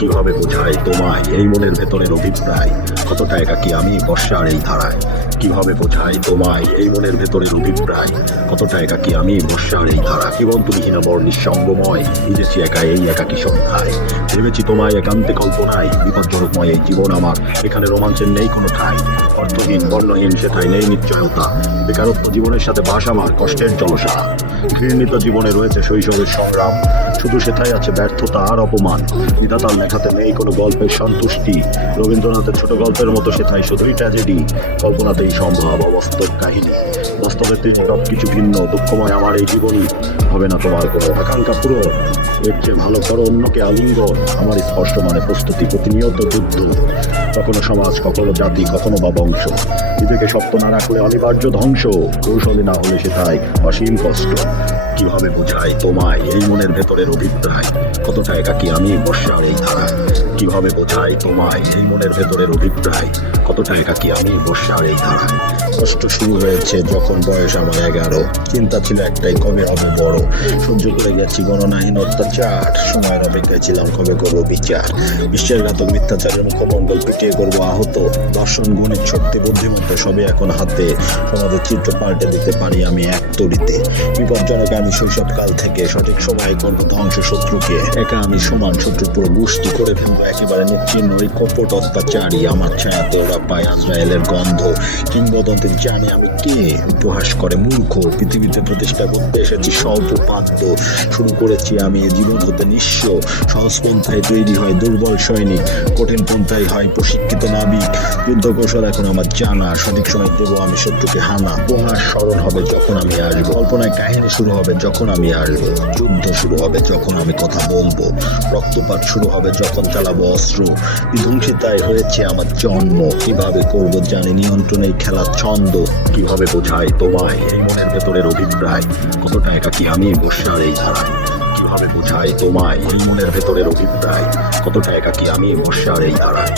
কিভাবে বোঝাই তোমায় এই মনের ভেতরের অভিপ্রায়, কতটা একাকী আমি বর্ষার এই ধারায়। কিভাবে বোঝাই তোমায় এই মনের ভেতরের অভিপ্রায়, কতটা একাকী আমি বর্ষার এই ধারা। জীবন তুমি হীনবর নিঃসঙ্গময়, ভিজেছি একা এই একাকী সন্ধ্যায়। ভেবেছি তোমায় একান্তে কল্পনায়, বিপজ্জনকময় এই জীবন আমার, এখানে রোমাঞ্চের নেই কোনো ঠাঁই। অর্থহীন বর্ণহীন সেটাই নেই নিশ্চয়তা, বেকারত্ব জীবনের সাথে বাস আমার কষ্টের জলসারা। ঘৃণিত জীবনে রয়েছে শৈশবের সংগ্রাম, শুধু সেটাই আছে ব্যর্থতা আর অপমান। বিধাতার লেখাতে নেই কোনো গল্পের সন্তুষ্টি, রবীন্দ্রনাথের ছোট গল্পের মতো সেটাই শুধুই ট্র্যাজেডি। কল্পনাতেই সম্ভব অবাস্তব কাহিনী, বাস্তবের সব কিছু ভিন্ন। দুঃখময় আমার এই জীবনই, হবে না তোমার কোনো আকাঙ্ক্ষা পূরণ। এর চেয়ে ভালো করো অন্যকে আলিঙ্গন, আমার স্পষ্ট মানে প্রস্তুতি, প্রতিনিয়ত যুদ্ধ। কখনো সমাজ, কখনো জাতি, কখনো বা বংশ। নিজেকে শক্ত না রাখলে অনিবার্য ধ্বংস, কৌশলী না হলে সেটাই অসীম কষ্ট। কিভাবে বোঝাই তোমায় এই মনের ভেতরের অভিপ্রায়, কতটা একাকী আমি বর্ষার এই ধারায়। কিভাবে বোঝাই তোমায় এই মনের ভেতরের অভিপ্রায়, কতটা একাকী আমি বর্ষার এই ধারায়। কষ্ট শুরু হয়েছে যখন বয়স আমার 11, চিন্তা ছিল একটাই, কবে হবে বড়। সহ্য করে গেছি গণনাহীন অত্যাচার, সময়ের অপেক্ষায় ছিলাম কবে করবো বিচার। বিশ্বাসঘাতক মিথ্যাচারের মুখমণ্ডল পিটিয়ে করবো আহত। দর্শন গণিত শক্তি বুদ্ধিমত্তা সবে এখন হাতে, সমাজের চিত্র পাল্টে দিতে পারি আমি এক তড়িতে। বিপজ্জনক আমি শৈশবকাল থেকে, সঠিক সময় করবো ধ্বংস শত্রুকে। একা আমি সমান, শত্রু পুরো গোষ্ঠী করে ফেলবো একেবারে নিচ্ছিন্ন। ওই কপট অত্যাচারী আমার ছায়াতে ওরা পায় আজরায়েলের গন্ধ। কিংবদন্তি জানি আমি কে, উপহাস করে মূর্খ। পৃথিবীতে প্রতিষ্ঠা করতে এসেছি স্বল্পপাদ্য, শুরু করেছি আমি এ জীবন হতে নিঃস্ব। সহজ পন্থায় তৈরি হয় দুর্বল সৈনিক, কঠিন পন্থায় হয় প্রশিক্ষিত নাবিক। যুদ্ধ কৌশল এখন আমার জানা, সঠিক সময় দেবো আমি শত্রুকে হানা। উপহাস স্মরণ হবে যখন আমি আসবো, কল্পনায় কাহিনী শুরু হবে যখন আমি আসবো। যুদ্ধ শুরু হবে যখন আমি কথা বলবো, রক্তপাত শুরু হবে যখন চালাবো অস্ত্র। বিধ্বংসিতায় হয়েছে আমার জন্ম, কিভাবে করবো জানি নিয়ন্ত্রণেই খেলার ছন্দ। কিভাবে বোঝাই তোমায় এই মনের ভেতরের অভিপ্রায়, কতটা একাকী আমি বর্ষার এই ধারায়। কিভাবে বোঝাই তোমায় এই মনের ভেতরের অভিপ্রায়, কতটা একাকী আমি বর্ষার এই ধারায়।